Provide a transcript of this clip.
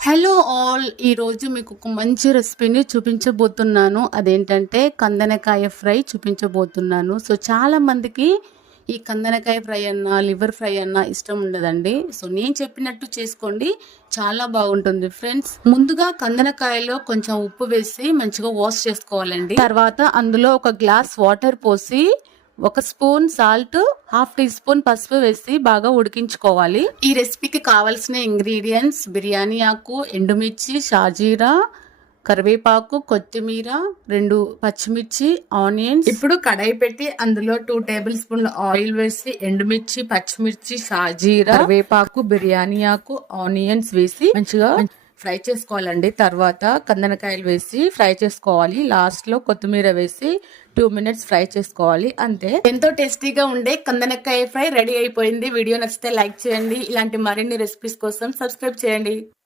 Hello all! ఈరోజు మీకు ఒక మంచి రెసిపీని చూపించబోతున్నాను. అదేంటంటే కందనకాయ ఫ్రై చూపించబోతున్నాను. సో, చాలా మందికి ఈ కందనకాయ ఫ్రై అన్నా, లివర్ ఫ్రై అన్నా ఇష్టం ఉండదండి. సో, నేను చెప్పినట్టు చేసుకోండి. చాలా బాగుంటుంది ఫ్రెండ్స్. ముందుగా కందనకాయలో కొంచెం ఉప్పు వేసి మంచిగా వాష్ చేసుకోవాలండి. తర్వాత అందులో ఒక గ్లాస్ వాటర్ పోసి 1 spoon salt, half teaspoon పసుపు వేసి బాగా ఉడికించుకోవాలి. ఈ రెసిపీకి కావాల్సిన ఇంగ్రీడియంట్స్ బిర్యానీ ఆకు, ఎండుమిర్చి, షాజీరా, కరివేపాకు, కొత్తిమీర, 2 పచ్చిమిర్చి, ఆనియన్స్. ఇప్పుడు కడాయి పెట్టి అందులో 2 టేబుల్ స్పూన్ల ఆయిల్ వేసి ఎండుమిర్చి, పచ్చిమిర్చి, షాజీరా, కరివేపాకు, బిర్యానీ ఆకు, ఆనియన్స్ వేసి మంచిగా ఫ్రై చేసుకోవాలండి. తర్వాత కందనకాయలు వేసి ఫ్రై చేసుకోవాలి. లాస్ట్ లో కొత్తిమీర వేసి 2 మినిట్స్ ఫ్రై చేసుకోవాలి. అంతే, ఎంతో టేస్టీగా ఉండే కందనకాయ ఫ్రై రెడీ అయిపోయింది. వీడియో నచ్చితే లైక్ చేయండి. ఇలాంటి మరిన్ని రెసిపీస్ కోసం సబ్స్క్రైబ్ చేయండి.